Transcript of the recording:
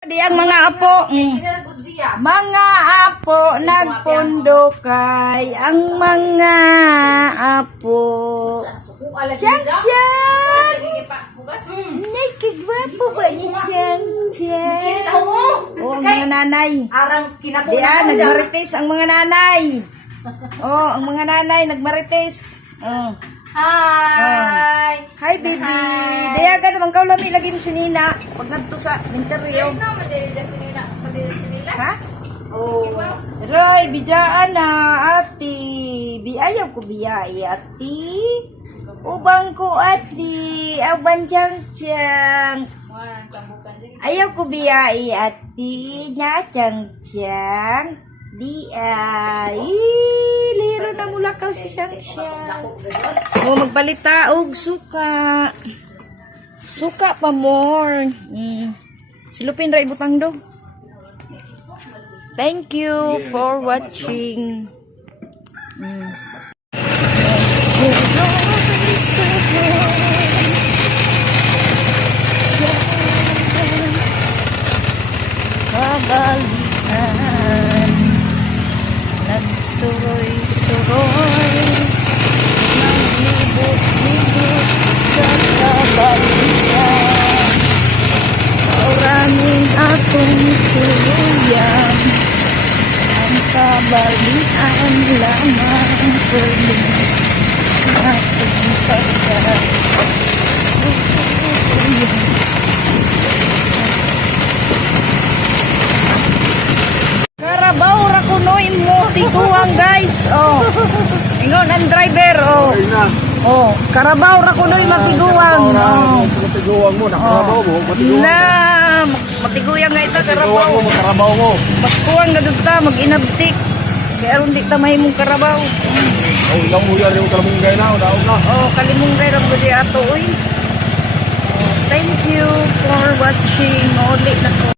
Di ang mga apo, mga apo nagpundo kay ang mga apo. Siyang siyang, nakigwapo ba ni siyang siyang? Oh, ang mga nanay. Diyan, nagmarites ang mga nanay. Oh, ang mga nanay nagmarites. Oh. Hi! Hi, baby. Daya ka naman, lami lagi mo si Nina. Pag nagto sa interview. Ha? Oh. Roy, bijaan na, ati. Ayaw ko biyai, ati. Ubang ko, ati. Aban tiyang. Ayaw ko biyai, ati. Nyachang. Di ay. Liro na mula ka si siyang. Oh, magbalita og suka. Suka pa more. Silupin ra ibutang do. Thank you for watching. Kabalian, nagsuroy-suroy, libot-libot sa kabalian. Maraming atong suluyan, ang kabalian lamang perling atong pagkasuluyan. Karabaw ra kunoy mo tiguang guys. Oh. Ingon ang driver oh. Oh, karabaw ra kunoy matiguang. Oh. Matiguang mo, nakarabaw mo, matiguang. Na, matiguang nga ita karabaw. Makarabaw mo. Mas kuwang nga ta mag-inabtik. Kaya ron di ta mahimong karabaw. Oh, ilang mo yan yung kalamunggay na, daog na. Oh, kalimunggay ra pud ato oy. Thank you for watching. Uli na ko.